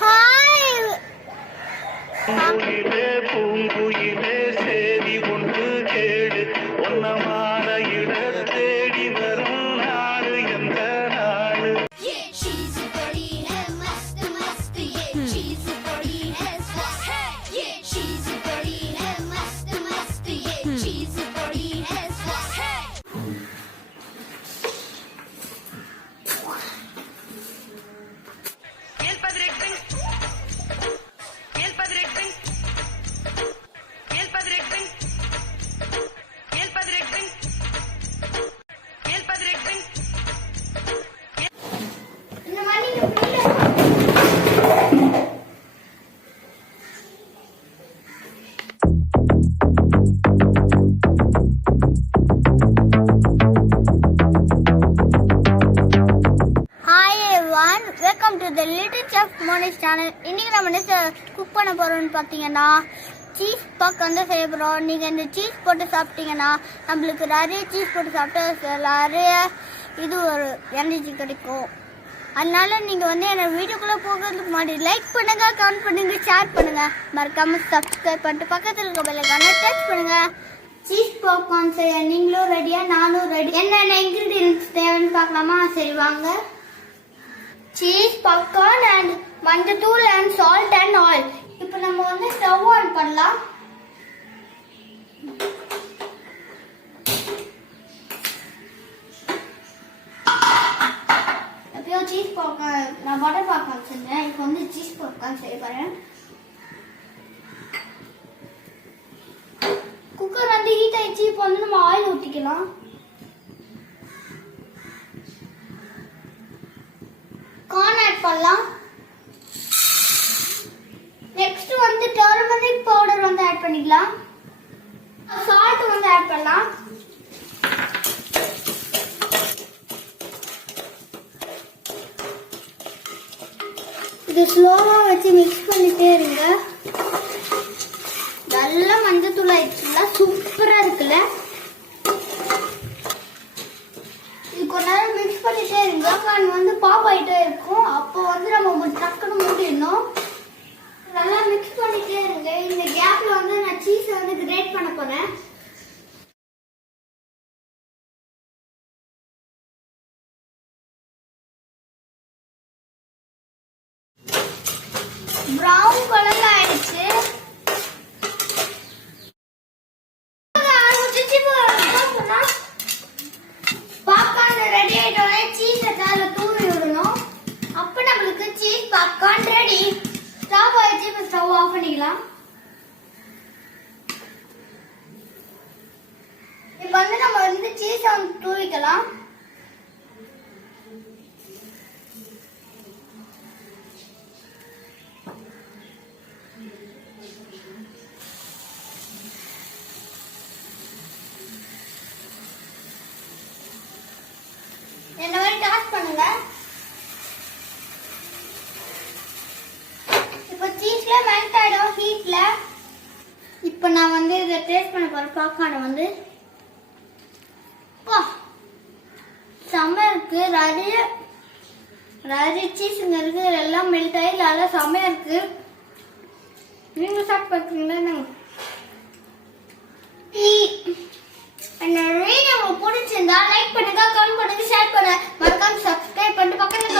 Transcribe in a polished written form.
Hi பூங்குயிலே சேதி ஒன்று கேடு ஒன்னமான இட தேடி வரும் நாடு எந்த நாடு welcome to the little chef Monish channel. இன்னைக்கு நம்ம என்ன குக் பண்ண போறோம்னு பார்த்தீங்கன்னா சீஸ் பக் வந்து செய்ய போகிறோம். நீங்கள் இந்த சீஸ் போட்டு சாப்பிட்டீங்கன்னா நம்மளுக்கு நிறைய சீஸ் போட்டு சாப்பிட்டா நிறைய இது ஒரு எனர்ஜி கிடைக்கும். அதனால நீங்கள் வந்து என்ன வீடியோக்குள்ளே போகிறதுக்கு முன்னாடி லைக் பண்ணுங்க, கமெண்ட் பண்ணுங்க, ஷேர் பண்ணுங்க, மறக்காம சப்ஸ்கிரைப் பண்ணிட்டு பக்கத்தில் இருக்க பெல் ஐகானை டச் பண்ணுங்க. சீஸ் பாப்கார்ன் செய்ய நீங்களும் ரெடியா, நானும் ரெடி. என்னென்ன இன்கிரீடியன்ஸ் தேவைன்னு பார்க்கலாமா? சரி வாங்க. Cheese, popcorn and மஞ்சத்தூள் and salt and oil. இப்போ நம்ம வந்து ஸ்டவ் ஆன் பண்ணலாம். எப்பயோ சீஸ் பாப்கார்ன் நான் பட்டர் பாப்கார்ன் செஞ்சேன். இப்போ வந்து சீஸ் பாப்கார்ன் செய்ய போறேன். குக்கர் வந்து ஹீட் ஆயிடுச்சு. இப்போ வந்து நம்ம ஆயில் ஊற்றிக்கலாம். கார்ன் ஆட் பண்ணலாம். நெக்ஸ்ட் வந்து டர்மரிக் பவுடர் வந்து ஆட் பண்ணிக்கலாம். சால்ட் வந்து ஆட் பண்ணலாம். இது ஸ்லோவா வச்சு மிக்ஸ் பண்ணிட்டே இருங்க. நல்லா மஞ்சத்தூள் ஆயிடுச்சுல, சூப்பரா இருக்குல்ல. கொஞ்ச நேரம் மிக்ஸ் பண்ணிட்டே இருங்க. கார்ன் வந்து பாப் ஆகிட்டே இருக்கும். அப்போ வந்து நம்ம டக்குன்னு மூடிடணும். நல்லா மிக்ஸ் பண்ணிட்டே இருங்க. இந்த கேப்ல வந்து நான் சீஸை வந்து கிரேட் பண்ண போறேன். ப்ரௌன் கலர்ல ஆயிடுச்சு. ரெடி ஆயிட்டோம். சீஸ் அதுல தூவி விடணும். அப்ப நம்மளுக்கு சீஸ் பாப்கார்ன் ரெடி. ஸ்டவ் ஆயிடுச்சு. இப்ப ஸ்டவ் ஆஃப் பண்ணிக்கலாம். இப்ப வந்து நம்ம வந்து சீஸ் வந்து தூவிக்கலாம். என்ன மாதிரி டாஸ் பண்ணுங்க. இப்போ சீஸ்ல மெல்ட் ஆயிடும் ஹீட்ல. இப்போ நான் வந்து இதை டேஸ்ட் பண்ண போறேன். பாப்கார்னை வந்து செம்ம இருக்கு. நிறைய சீஸுங்க இருக்கு. எல்லாம் மெல்ட் ஆகி நல்லா செம்மையா இருக்கு. நீங்க சாப்பிட்டு பார்க்குறீங்களா? இந்த வீடியோ உங்களுக்கு பிடிச்சிருந்தா லைக் பண்ணுங்க, கமெண்ட் பண்ணுங்க, ஷேர் பண்ணுங்க, மறக்காம சப்ஸ்கிரைப் பண்ணிட்டு பக்கத்துல